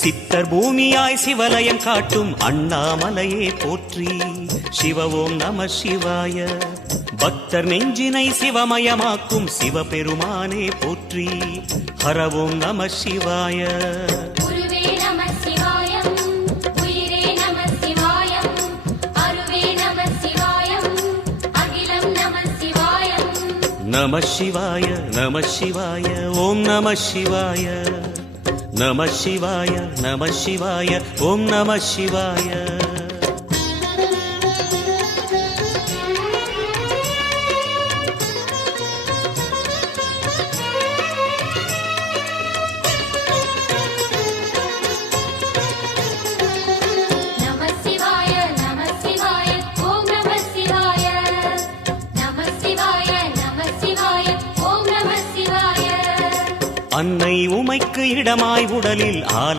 சித்தர் பூமியாய் சிவலயம் காட்டும் அண்ணாமலையே போற்றி. சிவ ஓம் நம சிவாய. பக்தர் நெஞ்சினை சிவமயமாக்கும் சிவபெருமானே போற்றி. ஹர ஓம் நம சிவாய. நம சிவாய நம சிவாய ஓம் நம சிவாய. நம சிவாய நம சிவாய ஓம் நம சிவாய. அன்னை உமைக்கு இடமாய் உடலில்